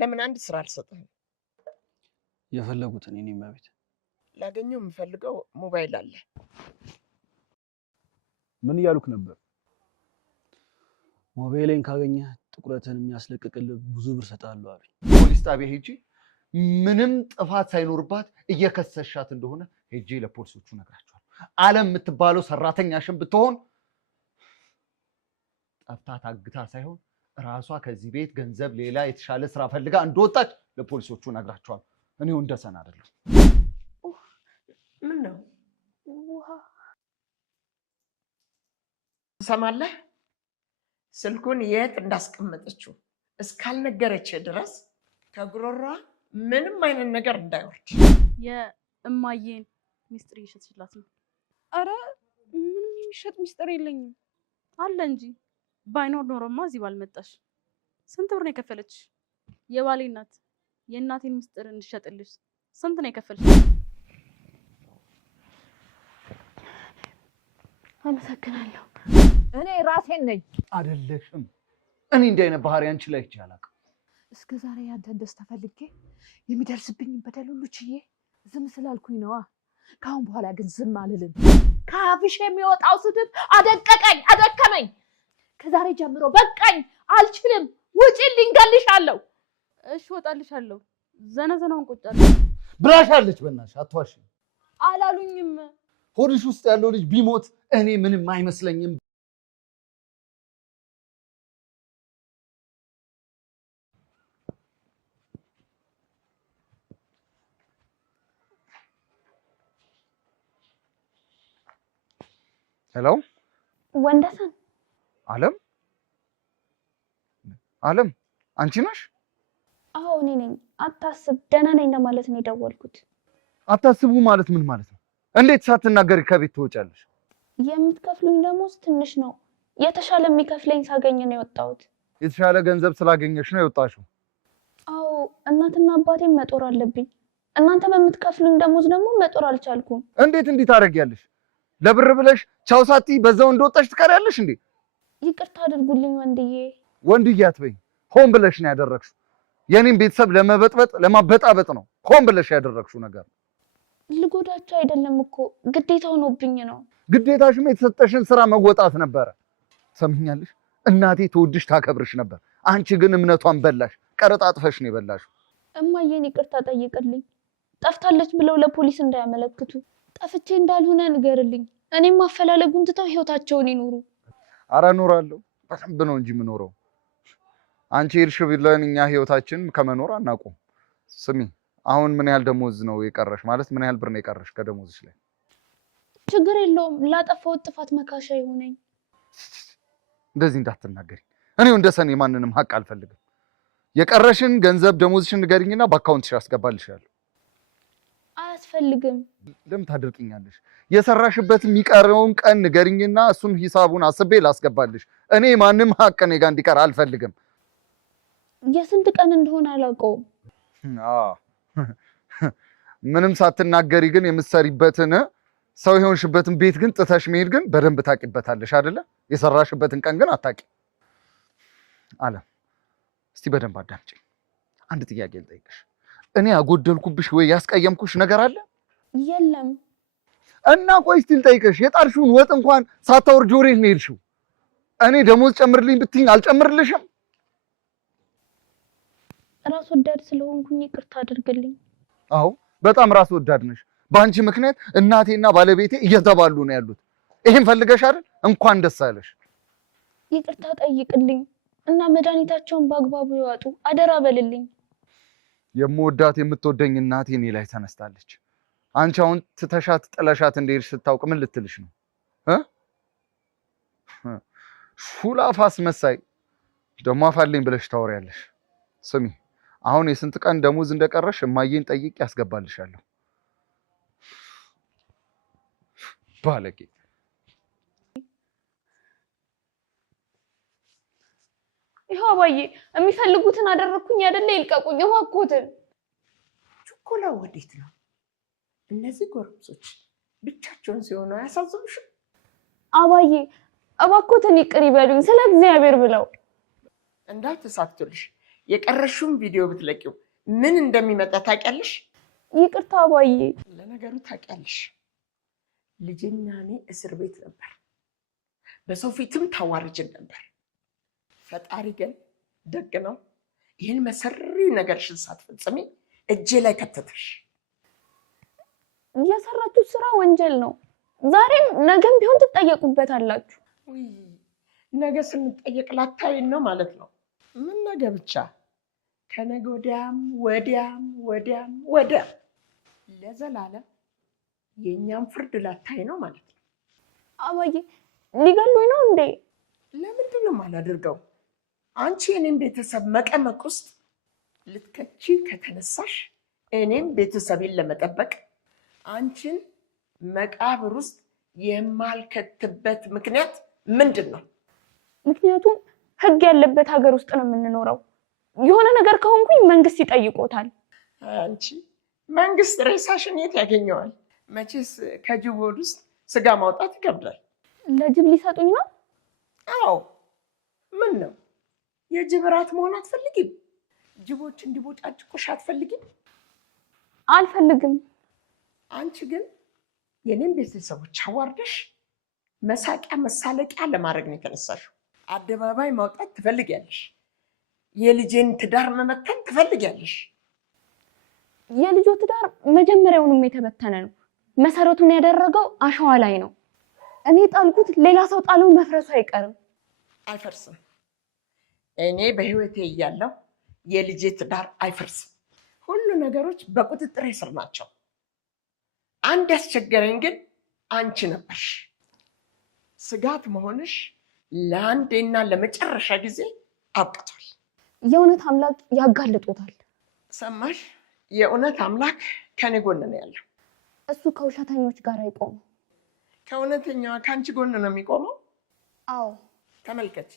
ለምን አንድ ስራ አልሰጥህም? የፈለጉትን እኔ ማቤት ላገኘው የምፈልገው ሞባይል አለ። ምን እያሉክ ነበር? ሞባይሌን ካገኘ ጥቁረትን የሚያስለቅቅልህ ብዙ ብር ሰጣለሁ አሉኝ። ፖሊስ ጣቢያ ሄጄ ምንም ጥፋት ሳይኖርባት እየከሰሻት እንደሆነ ሄጄ ለፖሊሶቹ ነግራቸዋለሁ። ዓለም የምትባለው ሰራተኛሽን ብትሆን ጠፍታ ታግታ ሳይሆን ራሷ ከዚህ ቤት ገንዘብ ሌላ የተሻለ ስራ ፈልጋ እንደወጣች ለፖሊሶቹ ነግራቸዋለሁ። እኔ ወንደሰን አይደለም። ምን ነው ውሃ ሰማለህ? ስልኩን የት እንዳስቀመጠችው እስካልነገረች ድረስ ከጉሮሯ ምንም አይነት ነገር እንዳይወርድ። የእማዬን ሚስጥር እየሸጥሽላት ነው? አረ ምንም የሚሸጥ ሚስጥር የለኝም። አለ እንጂ ባይኖር ኖሮማ እዚህ ባልመጣሽ። ስንት ብር ነው የከፈለች? የባሌ እናት የእናቴን ሚስጥር እንድሸጥልሽ ስንት ነው የከፈለች? አመሰግናለሁ። እኔ ራሴን ነኝ። አይደለሽም። እኔ እንዲህ አይነት ባህሪ አንቺ ላይ ይቻላል። እስከ ዛሬ ያንተን ደስታ ፈልጌ የሚደርስብኝ በደል ሁሉ ችዬ ዝም ስላልኩኝ ነዋ። ከአሁን በኋላ ግን ዝም አልልም። ከአፍሽ የሚወጣው ስድብ አደቀቀኝ፣ አደከመኝ። ከዛሬ ጀምሮ በቃኝ፣ አልችልም። ውጪልኝ፣ እገልሻለሁ። እሺ እወጣልሻለሁ። ዘነዘናውን ቁጫለሁ ብላሻለች። በእናትሽ አትዋሽ። አላሉኝም። ሆድሽ ውስጥ ያለው ልጅ ቢሞት እኔ ምንም አይመስለኝም። ሄሎ ወንደሰን። ዓለም ዓለም፣ አንቺ ነሽ? አዎ እኔ ነኝ። አታስብ፣ ደህና ነኝ ለማለት ነው የደወልኩት። አታስቡ ማለት ምን ማለት ነው? እንዴት ሳትናገሪ ከቤት ትወጫለሽ? የምትከፍሉኝ ደሞዝ ትንሽ ነው። የተሻለ የሚከፍለኝ ሳገኝ ነው የወጣሁት። የተሻለ ገንዘብ ስላገኘሽ ነው የወጣሽው? አዎ እናትና አባቴን መጦር አለብኝ። እናንተ በምትከፍሉኝ ደሞዝ ደግሞ መጦር አልቻልኩም። እንዴት እንዲህ ታደርጊያለሽ? ለብር ብለሽ ቻው ሳቲ በዛው እንደወጣሽ ትቀሪያለሽ እንዴ? ይቅርታ አድርጉልኝ ወንድዬ። ወንድዬ አትበይ። ሆን ብለሽ ነው ያደረግሽው። የኔን ቤተሰብ ለመበጥበጥ ለማበጣበጥ ነው ሆን ብለሽ ያደረግሽው ነገር። ልጎዳቸው አይደለም እኮ ግዴታ ሆኖብኝ ነው። ግዴታሽም የተሰጠሽን ስራ መወጣት ነበረ። ሰምኛለሽ? እናቴ ትወድሽ ታከብርሽ ነበር። አንቺ ግን እምነቷን በላሽ። ቀረጣጥፈሽ ነው የበላሽው። እማዬን ይቅርታ ጠይቅልኝ። ጠፍታለች ብለው ለፖሊስ እንዳያመለክቱ። ጠፍቼ እንዳልሆነ ንገርልኝ። እኔም ማፈላለጉን ትተው ህይወታቸውን ይኑሩ። አረ እኖራለሁ። በደንብ ነው እንጂ የምኖረው። አንቺ እርሽ ብለን እኛ ህይወታችን ከመኖር አናውቁም። ስሚ፣ አሁን ምን ያህል ደሞዝ ነው የቀረሽ? ማለት ምን ያህል ብር ነው የቀረሽ ከደሞዝሽ ላይ? ችግር የለውም። ላጠፋሁት ጥፋት መካሻ ይሆነኝ። እንደዚህ እንዳትናገሪ። እኔ እንደሰኔ ማንንም ሀቅ አልፈልግም። የቀረሽን ገንዘብ ደሞዝሽን ንገሪኝና በአካውንትሽ አስገባልሻለሁ። አያስፈልግም። ለምን ታደርቅኛለሽ? የሰራሽበት የሚቀረውን ቀን ንገሪኝና እሱን ሂሳቡን አስቤ ላስገባልሽ። እኔ ማንም ሀቅ እኔ ጋር እንዲቀር አልፈልግም። የስንት ቀን እንደሆነ አላውቀውም። ምንም ሳትናገሪ ግን የምትሰሪበትን ሰው የሆንሽበትን ቤት ግን ጥተሽ መሄድ ግን በደንብ ታውቂበታለሽ አይደለ? የሰራሽበትን ቀን ግን አታውቂ። ዓለም፣ እስቲ በደንብ አዳምጪኝ። አንድ ጥያቄ ልጠይቅሽ። እኔ ያጎደልኩብሽ ወይ ያስቀየምኩሽ ነገር አለ? የለም። እና ቆይ እስቲ ልጠይቅሽ፣ የጣርሽውን ወጥ እንኳን ሳታወርጂ ወዴት ነው የሄድሽው? እኔ ደሞዝ ጨምርልኝ ብትይኝ አልጨምርልሽም? ራስ ወዳድ ስለሆንኩኝ ይቅርታ አድርግልኝ። አዎ በጣም ራስ ወዳድ ነሽ። በአንቺ ምክንያት እናቴና ባለቤቴ እየተባሉ ነው ያሉት። ይሄን ፈልገሽ አይደል? እንኳን ደስ አለሽ። ይቅርታ ጠይቅልኝ እና መድኃኒታቸውን በአግባቡ ይዋጡ አደራ በልልኝ። የምወዳት የምትወደኝ እናቴ እኔ ላይ ተነስታለች። አንቺ አሁን ትተሻት ጥለሻት እንደሄድሽ ስታውቅ ምን ልትልሽ ነው? ሹላፋ አስመሳይ ደሞ አፋለኝ ብለሽ ታወሪያለሽ። ስሚ፣ አሁን የስንት ቀን ደሞዝ እንደቀረሽ እማዬን ጠይቄ ያስገባልሻለሁ። ባለጌ። ይኸው አባዬ የሚፈልጉትን አደረኩኝ አይደለ? ይልቀቁኝ እባክዎትን። ችኮላ ወዴት ነው? እነዚህ ጎረምሶች ብቻቸውን ሲሆኑ አያሳዝኑሽም? አባዬ እባክዎትን ይቅር ይበሉኝ ስለ እግዚአብሔር ብለው። እንዳልተሳክቶልሽ የቀረሽውን ቪዲዮ ብትለቂው ምን እንደሚመጣ ታውቂያለሽ? ይቅርታ አባዬ። ለነገሩ ታውቂያለሽ፣ ልጅና እኔ እስር ቤት ነበር፣ በሰው ፊትም ታዋርጅን ነበር። ፈጣሪ ግን ደግ ነው። ይህን መሰሪ ነገርሽን ሳትፈጽሚ እጄ ላይ ከተተሽ። የሰራችሁት ስራ ወንጀል ነው። ዛሬም ነገም ቢሆን ትጠየቁበታላችሁ። ነገ ስንጠየቅ ላታይን ነው ማለት ነው? ምን ነገ ብቻ? ከነገ ወዲያም ወዲያም ለዘላለም የእኛም ፍርድ ላታይ ነው ማለት ነው። አባዬ ሊገሉኝ ነው እንዴ? ለምንድን ነው የማላደርገው? አንቺ የኔም ቤተሰብ መቀመቅ ውስጥ ልትከቺ ከተነሳሽ እኔም ቤተሰቤን ለመጠበቅ አንቺን መቃብር ውስጥ የማልከትበት ምክንያት ምንድን ነው? ምክንያቱም ህግ ያለበት ሀገር ውስጥ ነው የምንኖረው። የሆነ ነገር ከሆንኩኝ መንግስት ይጠይቆታል። አንቺ መንግስት ሬሳሽን የት ያገኘዋል? መቼስ ከጅብ ሆድ ውስጥ ስጋ ማውጣት ይከብዳል። ለጅብ ሊሰጡኝ ነው? አዎ። ምን ነው የጅብ እራት መሆን አትፈልጊም? ጅቦች እንዲቦጫጭቁሽ አትፈልጊም? አልፈልግም። አንቺ ግን የኔም ቤተሰቦች አዋርደሽ መሳቂያ መሳለቂያ ለማድረግ ነው የተነሳሽው። አደባባይ ማውጣት ትፈልጊያለሽ። የልጄን ትዳር መመተን ትፈልጊያለሽ። የልጆ ትዳር መጀመሪያውንም የተበተነ ነው። መሰረቱን ያደረገው አሸዋ ላይ ነው። እኔ ጣልኩት፣ ሌላ ሰው ጣለው፣ መፍረሱ አይቀርም። አይፈርስም። እኔ በህይወቴ እያለሁ የልጄ ትዳር አይፈርስም። ሁሉ ነገሮች በቁጥጥሬ ስር ናቸው። አንድ ያስቸገረኝ ግን አንቺ ነበርሽ። ስጋት መሆንሽ ለአንዴና ለመጨረሻ ጊዜ አብቅቷል። የእውነት አምላክ ያጋልጦታል። ሰማሽ? የእውነት አምላክ ከኔ ጎን ነው ያለው። እሱ ከውሸተኞች ጋር አይቆምም። ከእውነተኛዋ ከአንቺ ጎን ነው የሚቆመው። አዎ ተመልከች፣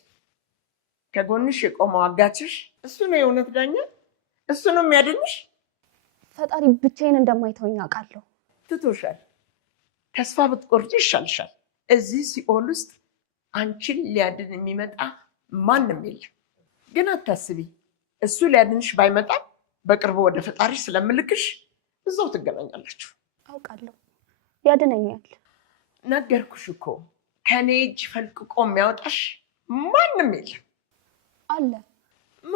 ከጎንሽ የቆመው አጋችሽ እሱ ነው። የእውነት ዳኛ እሱ ነው የሚያድንሽ። ፈጣሪ ብቻዬን እንደማይተወኝ አውቃለሁ። ትቶሻል። ተስፋ ብትቆርጪ ይሻልሻል። እዚህ ሲኦል ውስጥ አንቺን ሊያድን የሚመጣ ማንም የለም። ግን አታስቢ፣ እሱ ሊያድንሽ ባይመጣ በቅርቡ ወደ ፈጣሪ ስለምልክሽ እዛው ትገናኛላችሁ። አውቃለሁ፣ ያድነኛል። ነገርኩሽ እኮ ከኔ እጅ ፈልቅቆ የሚያወጣሽ ማንም የለም። አለ። ማ?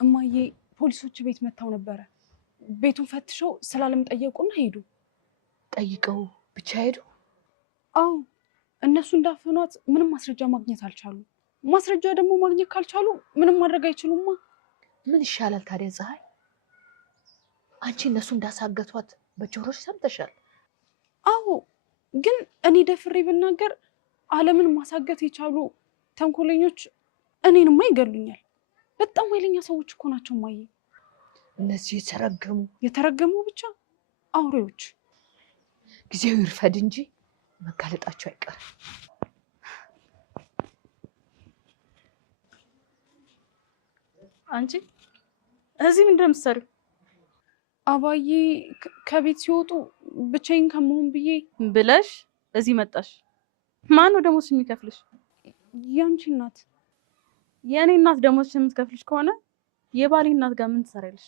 እማዬ ፖሊሶች ቤት መጥተው ነበረ። ቤቱን ፈትሸው ስላለም ጠየቁና ሄዱ። ጠይቀው ብቻ ሄዱ? አዎ፣ እነሱ እንዳፈኗት ምንም ማስረጃ ማግኘት አልቻሉ። ማስረጃ ደግሞ ማግኘት ካልቻሉ ምንም ማድረግ አይችሉማ። ምን ይሻላል ታዲያ ፀሐይ? አንቺ እነሱ እንዳሳገቷት በጆሮሽ ሰምተሻል? አዎ፣ ግን እኔ ደፍሬ ብናገር ዓለምን ማሳገት የቻሉ ተንኮለኞች እኔንማ ይገሉኛል። በጣም ኃይለኛ ሰዎች እኮ ናቸው እማዬ። እነዚህ የተረገሙ ብቻ አውሬዎች። ጊዜው ይርፈድ እንጂ መጋለጣቸው አይቀርም። አንቺ እዚህ ምንድን ነው የምትሰሪው? አባዬ ከቤት ሲወጡ ብቻዬን ከመሆን ብለሽ እዚህ መጣሽ። ማን ነው ደሞዝ የሚከፍልሽ? ያንቺ እናት። የእኔ እናት ደሞዝ የምትከፍልሽ ከሆነ የባሌ እናት ጋር ምን ትሰሪያለሽ?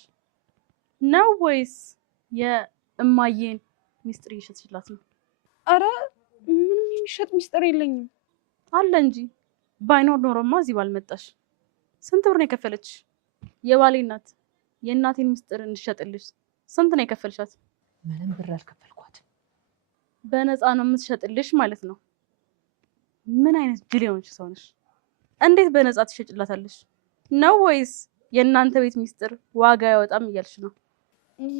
ነው ወይስ የእማዬን ሚስጥር እየሸጥሽላት ነው? አረ ምንም የሚሸጥ ሚስጥር የለኝም። አለ እንጂ ባይኖር ኖሮማ እዚህ ባልመጣሽ። ስንት ብር ነው የከፈለችሽ? የባሌ እናት የእናቴን ሚስጥር እንድሸጥልሽ ስንት ነው የከፈልሻት? ምንም ብር አልከፈልኳትም። በነፃ ነው የምትሸጥልሽ ማለት ነው። ምን አይነት ጅል የሆንሽ ሰው ነሽ? እንዴት በነፃ ትሸጭላታለሽ? ነው ወይስ የእናንተ ቤት ሚስጥር ዋጋ ያወጣም እያልሽ ነው?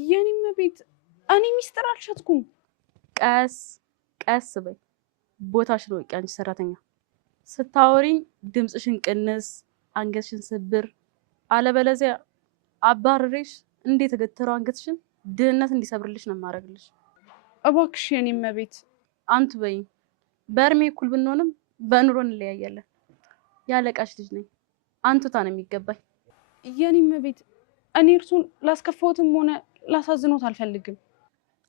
የኔም ቤት እኔ ሚስጥር አልሸጥኩም። ቀስ ቀስ በይ፣ ቦታሽን ወቂ። አንቺ ሰራተኛ ስታወሪኝ ድምፅሽን ቅንስ፣ አንገትሽን ስብር፣ አለበለዚያ አባርሬሽ እንዴት ገተረው አንገትሽን ድህነት እንዲሰብርልሽ ነው የማደርግልሽ። እባክሽ የኔም ቤት አንቱ በይኝ። በእድሜ እኩል ብንሆንም በኑሮ እንለያያለን። ያለቃሽ ልጅ ነኝ። አንቱታ ነው የሚገባኝ። የኔም ቤት እኔ እርሱን ላስከፋዎትም ሆነ ላሳዝኖት አልፈልግም።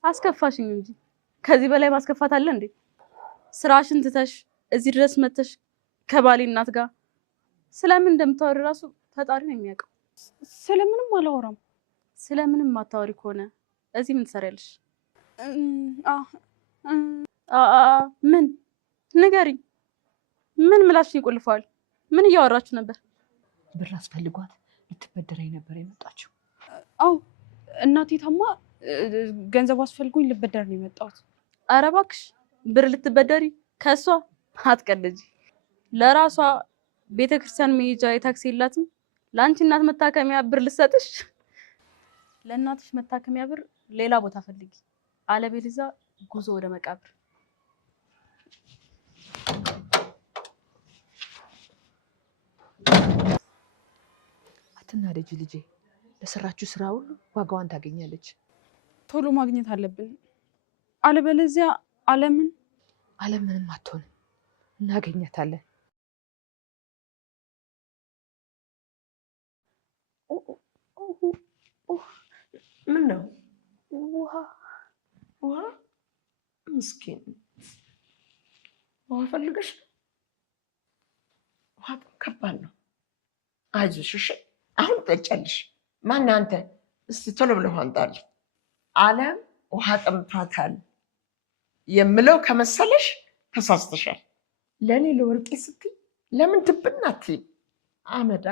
አስከፋሽኝ እንጂ ከዚህ በላይ ማስከፋት አለ እንዴ? ስራሽን ትተሽ እዚህ ድረስ መተሽ ከባሌ እናት ጋር ስለምን እንደምታወሪ ራሱ ፈጣሪ ነው የሚያውቀው። ስለምንም አላወራም። ስለምንም ማታወሪ ከሆነ እዚህ ምን ትሰሪያለሽ? ምን ንገሪኝ። ምን ምላሽ ይቆልፋል? ምን እያወራችሁ ነበር? ብር አስፈልጓት ልትበደረኝ ነበር የመጣችው። አው እናቴ ታማ ገንዘብ አስፈልጎኝ ልበደር ነው የመጣሁት። ኧረ እባክሽ ብር ልትበደሪ ከሷ? አትቀልጂ። ለራሷ ቤተክርስቲያን መሄጃ የታክሲ የላትም? ለአንቺ እናት መታከሚያ ብር ልሰጥሽ? ለእናትሽ መታከሚያ ብር ሌላ ቦታ ፈልጊ፣ አለበለዚያ ጉዞ ወደ መቃብር። አትናደጂ ልጄ፣ ለሰራችሁ ስራ ሁሉ ዋጋዋን ታገኛለች። ቶሎ ማግኘት አለብን፣ አለበለዚያ አለምንም አትሆንም፣ እናገኛታለን። ምን ነው? ውሃ ምስኪን ውሃ ፈልገሽ? ውሃ ከባድ ነው። አይዞሽ እሺ፣ አሁን ጠጫለሽ። ማን አንተ? እስቲ ቶሎ ብለህ ውሃ አምጣልኝ። አለም ውሃ ጠምቷታል የምለው ከመሰለሽ ተሳስተሻል። ለእኔ ለወርቄ ስትይ ለምን ትብና አትይም? አመዳ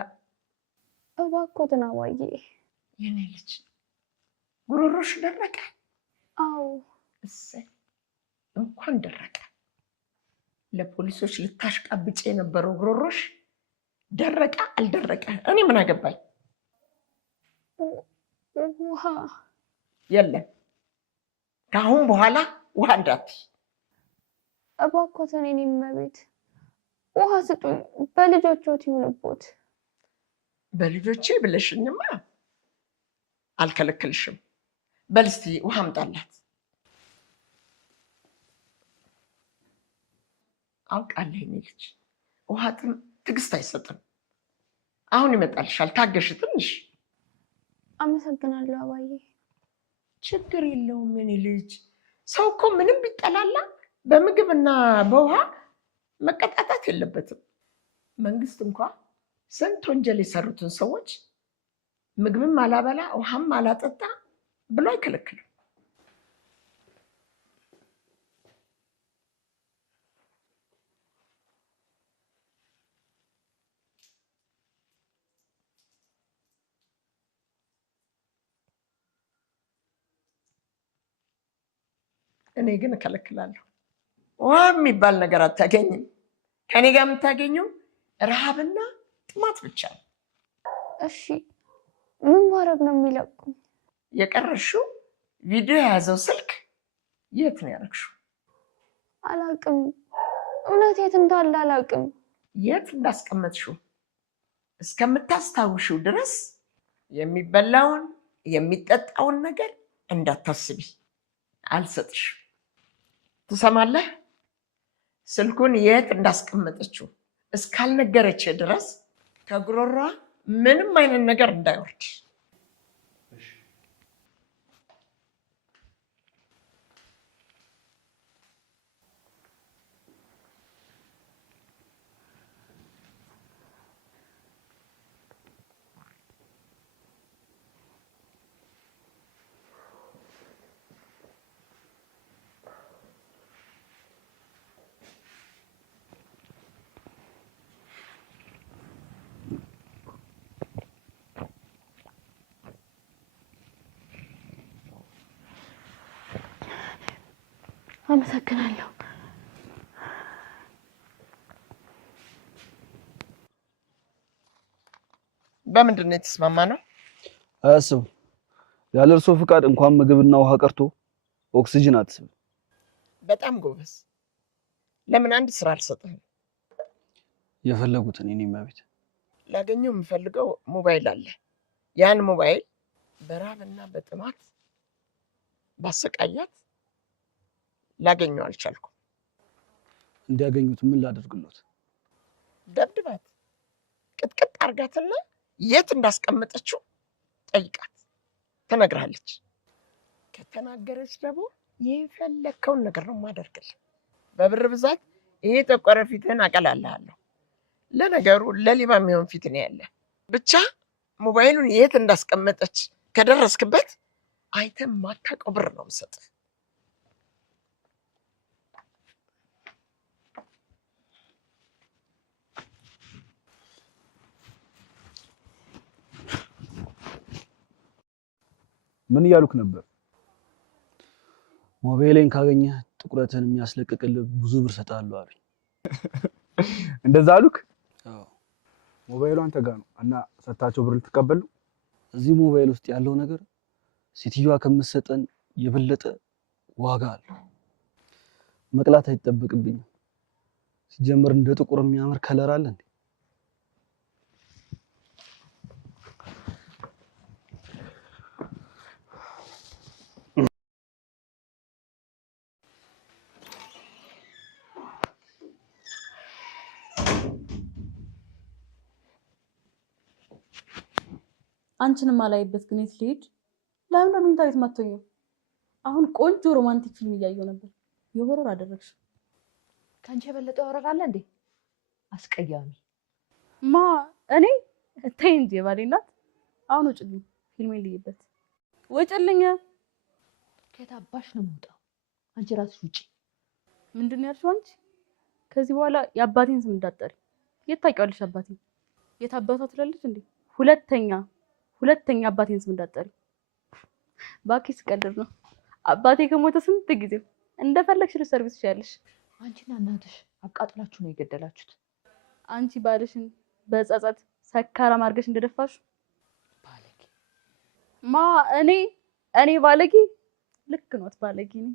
እባክዎትን አባዬ። የኔ ልጅ ጉሮሮሽ ደረቀ? አዎ። እሰይ እንኳን ደረቀ። ለፖሊሶች ልታሽቃብጭ የነበረው ጉሮሮሽ ደረቀ አልደረቀ እኔ ምን አገባኝ? ውሃ የለም፣ ከአሁን በኋላ ውሃ እንዳትይ። እባክዎትን የኔ እመቤት ውሃ ስጡኝ፣ በልጆችዎት ይሁንቦት። በልጆቼ ብለሽኝማ አልከለክልሽም። በል እስቲ ውሃ አምጣላት። አውቃለሁ የኔ ልጅ ውሃ ጥም ትዕግስት አይሰጥም። አሁን ይመጣልሻል፣ ታገሽ ትንሽ። አመሰግናለሁ አባዬ። ችግር የለውም የኔ ልጅ። ሰው እኮ ምንም ቢጠላላ በምግብና በውሃ መቀጣጣት የለበትም። መንግስት እንኳ ስንት ወንጀል የሰሩትን ሰዎች ምግብም አላበላ ውሃም አላጠጣ ብሎ አይከለክልም። እኔ ግን እከለክላለሁ። ውሃ የሚባል ነገር አታገኝም። ከኔ ጋር የምታገኘው ረሃብና ጥማት ብቻ ነው። እሺ ምን ማድረግ ነው የሚለቁ? የቀረሽው ቪዲዮ የያዘው ስልክ የት ነው ያደረግሽው? አላውቅም፣ እውነት የት እንዳለ አላውቅም። የት እንዳስቀመጥሽው እስከምታስታውሽው ድረስ የሚበላውን የሚጠጣውን ነገር እንዳታስቢ፣ አልሰጥሽም። ትሰማለህ? ስልኩን የት እንዳስቀመጠችው እስካልነገረች ድረስ ከጉሮሯ ምንም አይነት ነገር እንዳይወርድ። አመሰግናለሁ። በምንድን ነው የተስማማ ነው? አያስቡ። ያለ እርሶ ፍቃድ እንኳን ምግብና ውሃ ቀርቶ ኦክሲጅን አትስብ። በጣም ጎበዝ። ለምን አንድ ስራ አልሰጥህም? የፈለጉትን የኔ መቤት። ላገኘው የምፈልገው ሞባይል አለ። ያን ሞባይል በራብና በጥማት ባሰቃያት ላገኘው አልቻልኩም። እንዲያገኙት ምን ላደርግሎት? ደብድባት፣ ቅጥቅጥ አርጋትና የት እንዳስቀመጠችው ጠይቃት፣ ትነግርሃለች። ከተናገረች ደግሞ የፈለከውን ነገር ነው የማደርግልህ። በብር ብዛት ይሄ ጠቆረ ፊትህን አቀላልሃለሁ። ለነገሩ ለሊባ የሚሆን ፊት ነው ያለ። ብቻ ሞባይሉን የት እንዳስቀመጠች ከደረስክበት አይተም ማታውቀው ብር ነው የምሰጥህ። ምን እያሉክ ነበር? ሞባይሌን ካገኘህ ጥቁረትን የሚያስለቅቅልህ ብዙ ብር ሰጣለሁ አሉኝ። እንደዛ አሉክ? አዎ። ሞባይሉ አንተ ጋር ነው እና ሰጣቸው ብር ልትቀበል ነው? እዚህ ሞባይል ውስጥ ያለው ነገር ሴትዮዋ ከምትሰጠን የበለጠ ዋጋ አለው። መቅላት አይጠበቅብኝም። ሲጀምር እንደ ጥቁር የሚያምር ከለር አለ እንዴ? አንቺንም አላይበት ግን የት ልሂድ? ለምን ነው መኝታ ቤት ማተኛው? አሁን ቆንጆ ሮማንቲክ ፊልም እያየሁ ነበር። የሆረር አደረግሽ። ከአንቺ የበለጠ ያወራል እንዴ? አስቀያሚ ማ እኔ ተይ እንጂ የባሌ እናት። አሁን ውጭልኝ፣ ፊልሜን ልይበት። ውጭልኝ። ከየት አባሽ ነው የምወጣው? አንቺ ራስሽ ውጪ። ምንድን ነው ያልሽው አንቺ? ከዚህ በኋላ የአባቴን ስም እንዳትጠሪ። የት ታውቂዋለሽ አባቴን? የት አባቷ ትላለች እንዴ? ሁለተኛ አባቴን ስም እንዳትጠሪ። ባኪ ስቀልድ ነው። አባቴ ከሞተ ስንት ጊዜው። እንደፈለግሽ ልትሰርቪስ ትችያለሽ። አንቺና እናትሽ አቃጥላችሁ ነው የገደላችሁት። አንቺ ባልሽን በጸጸት ሰካራም አድርገሽ እንደደፋሽ። ባለጌ ማ እኔ ባለጌ? ልክ ኖት፣ ባለጌ ነኝ።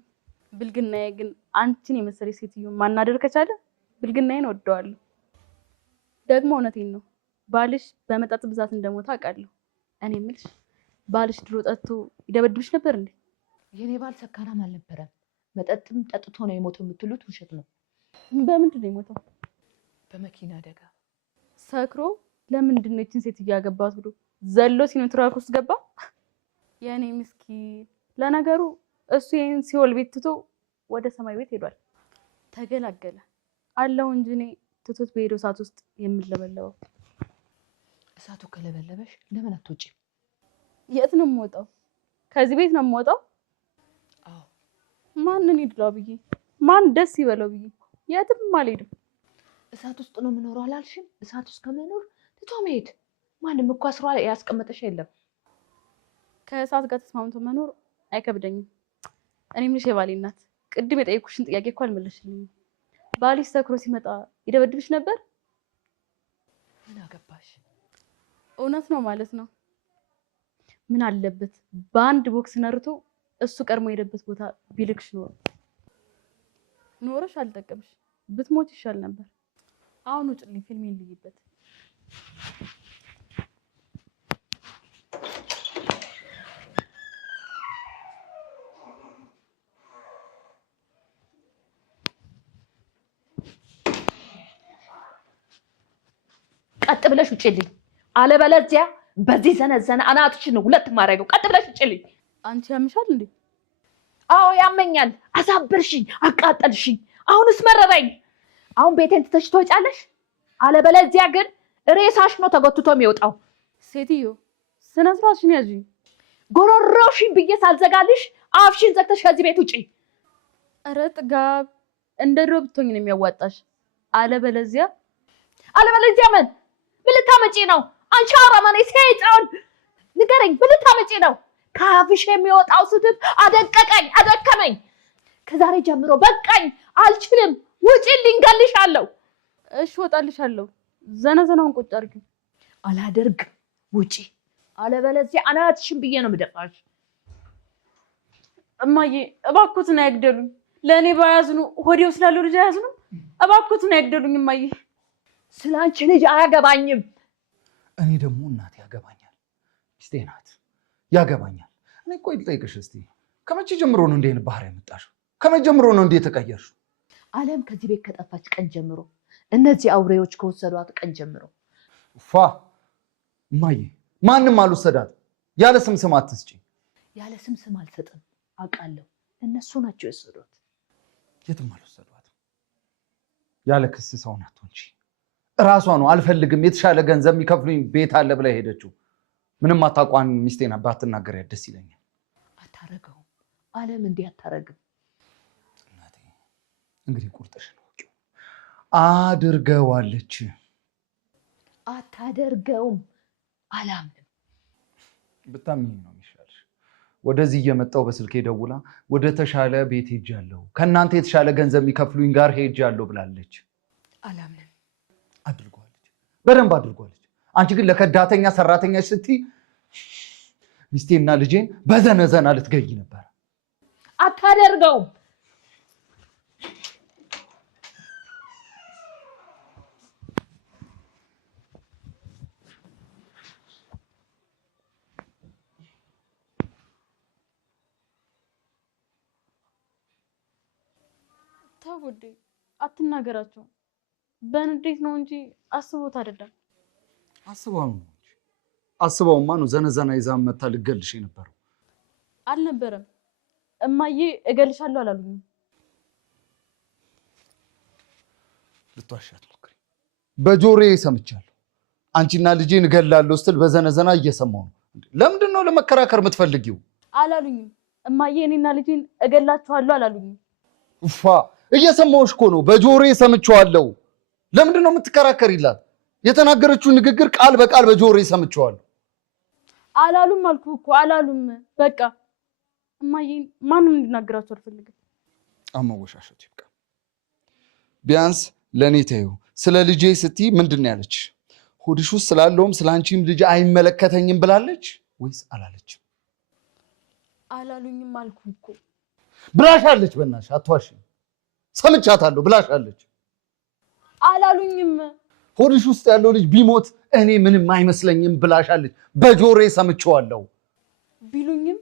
ብልግናዬ ግን አንቺን የመሰለሽ ሴትዮ ማናደር ከቻለ ብልግናዬን ወደዋለሁ። ደግሞ እውነቴን ነው። ባልሽ በመጠጥ ብዛት እንደሞተ አውቃለሁ። እኔ የምልሽ ባልሽ ድሮ ጠጥቶ ይደበድብሽ ነበር እንዴ? የኔ ባል ሰካራም አልነበረም። መጠጥም ጠጥቶ ነው የሞተው የምትሉት ውሸት ነው። በምንድን ነው የሞተው? በመኪና አደጋ። ሰክሮ ለምንድን ነው እቺን ሴትዮ ያገባት ብሎ ዘሎ ሲኖትራክ ውስጥ ገባ? የኔ ምስኪን። ለነገሩ እሱ ይሄን ሲኦል ቤት ትቶ ወደ ሰማይ ቤት ሄዷል። ተገላገለ አለው እንጂ እኔ ትቶት በሄደው እሳት ውስጥ የምለበለበው። እሳቱ ከለበለበሽ ለምን አትወጪም? የት ነው የምወጣው? ከዚህ ቤት ነው የምወጣው? አዎ። ማንን ይድላው ብዬ፣ ማን ደስ ይበለው ብዬ የትም አልሄድም። እሳት ውስጥ ነው የምኖረው አላልሽም? እሳት ውስጥ ከመኖር ትቶ መሄድ። ማንም እኮ አስሯ ያስቀመጠሽ የለም። ከእሳት ጋር ተስማምቶ መኖር አይከብደኝም። እኔ ምንሽ የባሌ እናት፣ ቅድም የጠየኩሽን ጥያቄ እኮ አልመለስሽልኝም። ባልሽ ሰክሮ ሲመጣ ይደበድብሽ ነበር? ምን አገባሽ? እውነት ነው ማለት ነው። ምን አለበት በአንድ ቦክስ ነርቶ እሱ ቀድሞ የሄደበት ቦታ ቢልክሽ ኖረሽ አልጠቀምሽ ብትሞት ይሻል ነበር። አሁን ውጭልኝ፣ ፊልሜን ልይበት። ቀጥ ብለሽ ውጭልኝ፣ አለበለዚያ በዚህ ዘነዘነ አናትሽን ነው ሁለት ማድረገው። ቀጥ ብለሽ ውጭልኝ። አንቺ ያምሻል እንዴ? አዎ ያመኛል። አሳብርሽኝ፣ አቃጠልሽኝ። አሁንስ መረረኝ። አሁን ቤቴን ትተሽ ትወጫለሽ፣ አለበለዚያ ግን ሬሳሽ ነው ተጎትቶ የሚወጣው። ሴትዮ ስነ ስርዓትሽን ያዢ። ጎሮሮሽን ብዬ ሳልዘጋልሽ አፍሽን ዘግተሽ ከዚህ ቤት ውጪ። ኧረ ጥጋብ፣ እንደ ድሮ ብትሆኝ ነው የሚያዋጣሽ። አለበለዚያ ምን ልታመጪ ነው? አንቺ አረመኔ ሰይጣን፣ ንገረኝ፣ ምን ልታመጪ ነው? ከአፍሽ የሚወጣው ስድብ አደቀቀኝ፣ አደከመኝ። ከዛሬ ጀምሮ በቃኝ፣ አልችልም። ውጪልኝ፣ እገልሻለሁ። እሺ እወጣልሻለሁ። ዘነዘናውን ቁጭ አድርጊ። አላደርግም፣ ውጪ። አለበለዚያ አናትሽን ብዬ ነው የምደፋሽ። እማዬ እባክዎትን አይግደሉኝ። ለእኔ ባያዝኑ ሆዴው ስላለው ልጅ አያዝኑ። እባክዎትን አይግደሉኝ እማዬ። ስለ አንቺ ልጅ አያገባኝም። እኔ ደግሞ እናቴ ያገባኛል፣ ሚስቴ ናት፣ ያገባኛል። እኔ ቆይ ልጠይቅሽ እስቲ፣ ከመቼ ጀምሮ ነው እንዴ ባህሪ ያመጣሽው? ከመቼ ጀምሮ ነው እንዴ የተቀየርሽው? ዓለም ከዚህ ቤት ከጠፋች ቀን ጀምሮ፣ እነዚህ አውሬዎች ከወሰዷት ቀን ጀምሮ። እማዬ ማንም አልወሰዳት። ያለ ስም አትስጪ። ያለ ስም አልሰጥም፣ አውቃለሁ። እነሱ ናቸው የወሰዷት። የትም አልወሰዷት። ያለ ክስ ሰውን አትሆንሽ። ራሷ ነው አልፈልግም የተሻለ ገንዘብ የሚከፍሉኝ ቤት አለ ብላ ሄደችው። ምንም አታውቋን ሚስቴን ባትናገሪያት ደስ ይለኛል። አታረገውም። አለም እንዲህ አታረግም። እናቴ እንግዲህ ቁርጥሽን ወቂው። አድርገዋለች። አታደርገውም። አላምንም። ብታምኚኝ ነው የሚሻልሽ። ወደዚህ እየመጣሁ በስልክ ደውላ ወደ ተሻለ ቤት ሄጃለሁ፣ ከእናንተ የተሻለ ገንዘብ የሚከፍሉኝ ጋር ሄጃለሁ ብላለች። አላምንም። አድርጓለች፣ በደንብ አድርጓለች። አንቺ ግን ለከዳተኛ ሰራተኛ ስትይ ሚስቴና ልጄን በዘነዘና ልትገይ ነበር። አታደርገውም። ተው ውዴ፣ አትናገራቸው። በንዴት ነው እንጂ አስቦት አይደለም። አስበው ነው እንጂ አስበውማ ነው ዘነዘና ይዛ መታ ልገልሽ የነበረው። አልነበረም። እማዬ እገልሻለሁ አላሉኝም። ልትዋሻት ሞክሪ። በጆሮዬ ሰምቻለሁ። አንቺና ልጄን እገላለሁ ስትል በዘነዘና እየሰማሁ ነው። ለምንድን ነው ለመከራከር የምትፈልጊው? አላሉኝም። እማዬ እኔና ልጄን እገላችኋለሁ አላሉኝም። ኡፋ እየሰማሁሽ እኮ ነው። በጆሮዬ ሰምቼዋለሁ። ለምንድን ነው የምትከራከሪላት? የተናገረችው ንግግር ቃል በቃል በጆሮዬ ሰምቼዋለሁ። አላሉም አልኩ እኮ አላሉም። በቃ እማዬን ማንም እንዲናገራቸው አልፈልግም። አመወሻሸት ይብቃ። ቢያንስ ለእኔ ተይው። ስለ ልጄ ስትይ ምንድን ነው ያለች? ሆድሽ ውስጥ ስላለውም ስለ አንቺም ልጅ አይመለከተኝም ብላለች ወይስ አላለችም? አላሉኝም አልኩ እኮ። ብላሻለች። በእናትሽ አትዋሽ። ሰምቻታለሁ። ብላሻለች። አላሉኝም። ሆድሽ ውስጥ ያለው ልጅ ቢሞት እኔ ምንም አይመስለኝም ብላሻለች። በጆሮዬ ሰምቼዋለሁ። ቢሉኝም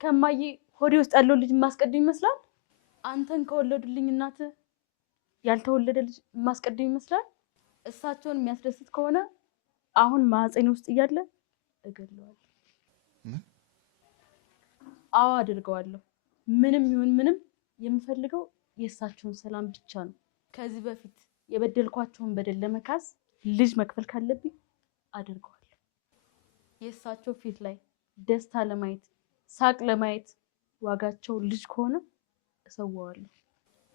ከማዬ ሆዴ ውስጥ ያለው ልጅ ማስቀደም ይመስላል? አንተን ከወለዱልኝ እናት ያልተወለደ ልጅ ማስቀደም ይመስላል? እሳቸውን የሚያስደስት ከሆነ አሁን ማህፀኔ ውስጥ እያለ እገለዋለሁ። አዎ አድርገዋለሁ። ምንም ይሁን ምንም የምፈልገው የእሳቸውን ሰላም ብቻ ነው። ከዚህ በፊት የበደልኳቸውን በደል ለመካስ ልጅ መክፈል ካለብኝ አድርገዋለሁ። የእሳቸው ፊት ላይ ደስታ ለማየት ሳቅ ለማየት ዋጋቸው ልጅ ከሆነ እሰዋዋለሁ።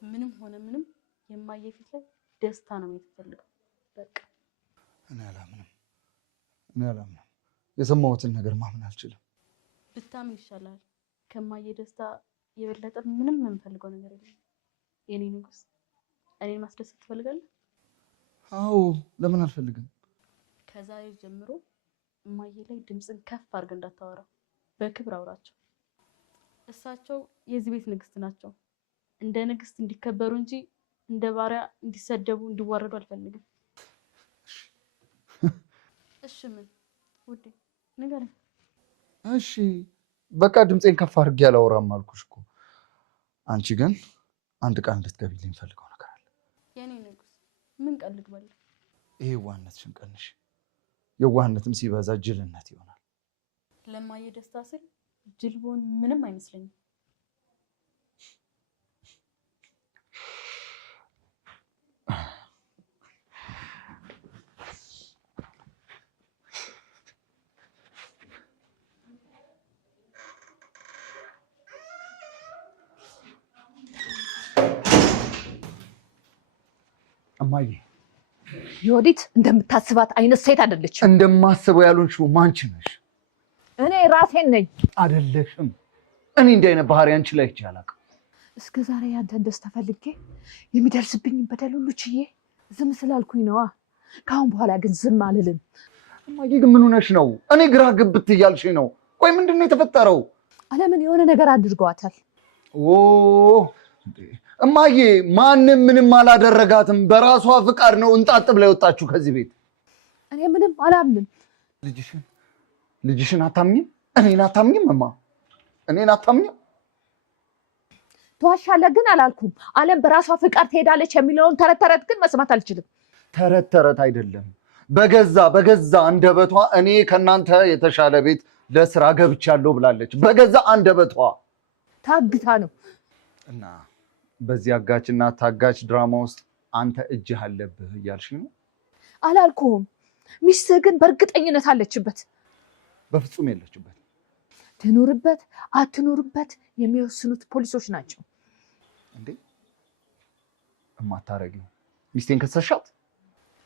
ምንም ሆነ ምንም የማየ ፊት ላይ ደስታ ነው የምፈልገው። በቃ እኔ አላምንም። የሰማሁትን ነገር ማመን አልችልም። ብታምን ይሻላል። ከማየ ደስታ የበለጠ ምንም የምፈልገው ነገር የለም። የኔ ንጉስ፣ እኔን ማስደሰት ትፈልጋለህ? አዎ፣ ለምን አልፈልግም? ከዛሬ ጀምሮ እማዬ ላይ ድምፅን ከፍ አድርገህ እንዳታወራ፣ በክብር አውራቸው። እሳቸው የዚህ ቤት ንግስት ናቸው። እንደ ንግስት እንዲከበሩ እንጂ እንደ ባሪያ እንዲሰደቡ እንዲዋረዱ አልፈልግም። እሺ ምን ውዴ ንገረኝ። እሺ በቃ ድምፄን ከፍ አድርጌ አላወራም አልኩሽ እኮ። አንቺ ግን አንድ ቃል እንድትገቢልኝ ፈልገው ነገር አለ። የኔ ንጉስ ምን ቃል ልግባልህ? ይሄ የዋህነትሽን ቀንሽ። የዋህነትም ሲበዛ ጅልነት ይሆናል። ለማየ ደስታ ስል ጅል ብሆን ምንም አይመስለኝም። እማዬ ዮዲት እንደምታስባት አይነት ሴት አይደለችም። እንደማስበው ያልሆንሽው ማንቺ ነሽ። እኔ ራሴን ነኝ። አይደለሽም። እኔ እንዲህ አይነት ባህሪ አንቺ ላይ አይቼ አላውቅም። እስከ ዛሬ ያንተን ደስታ ፈልጌ የሚደርስብኝን በደል ሁሉ ችዬ ዝም ስላልኩኝ ነዋ። ከአሁን በኋላ ግን ዝም አልልም። እማዬ ግን ምን ሆነሽ ነው? እኔ ግራ ግብት እያልሽኝ ነው። ቆይ ምንድን ነው የተፈጠረው? አለምን የሆነ ነገር አድርገዋታል። እማዬ ማንም ምንም አላደረጋትም። በራሷ ፍቃድ ነው እንጣጥ ብላ የወጣችሁ ከዚህ ቤት። እኔ ምንም አላምንም። ልጅሽን አታምኝም? እኔን አታምኝም? እማ እኔን አታምኝም? ትዋሻለህ ግን አላልኩም። አለም በራሷ ፍቃድ ትሄዳለች የሚለውን ተረት ተረት ግን መስማት አልችልም። ተረት ተረት አይደለም። በገዛ አንደበቷ እኔ ከእናንተ የተሻለ ቤት ለስራ ገብቻለሁ ብላለች። በገዛ አንደበቷ ታግታ ነው። እና በዚህ አጋችና ታጋች ድራማ ውስጥ አንተ እጅህ አለብህ እያልሽ ነው? አላልኩም። ሚስትህ ግን በእርግጠኝነት አለችበት። በፍጹም የለችበት። ትኑርበት አትኑርበት የሚወስኑት ፖሊሶች ናቸው። እንዴ እማታረጊው ሚስቴን ከሰሻት?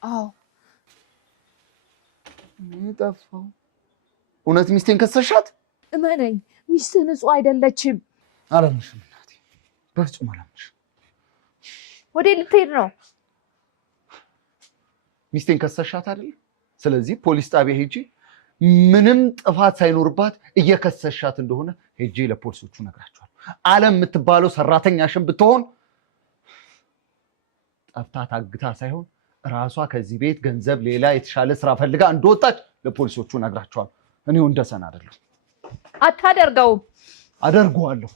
አዎ ጠፋው። እውነት ሚስቴን ከሰሻት? እመነኝ፣ ሚስትህ ንጹህ አይደለችም። አላምንሽም እናቴ፣ በፍጹም አላምንሽም። ወዴት ልትሄድ ነው? ሚስቴን ከሰሻት አይደል? ስለዚህ ፖሊስ ጣቢያ ሄጂ ምንም ጥፋት ሳይኖርባት እየከሰሻት እንደሆነ ሄጂ ለፖሊሶቹ ነግራቸዋል። አለም የምትባለው ሰራተኛሽን ብትሆን ጠፍታ ታግታ ሳይሆን ራሷ ከዚህ ቤት ገንዘብ ሌላ የተሻለ ስራ ፈልጋ እንደወጣች ለፖሊሶቹ ነግራቸዋል። እኔ ወንደሰን አይደለም። አታደርገውም። አደርገዋለሁ።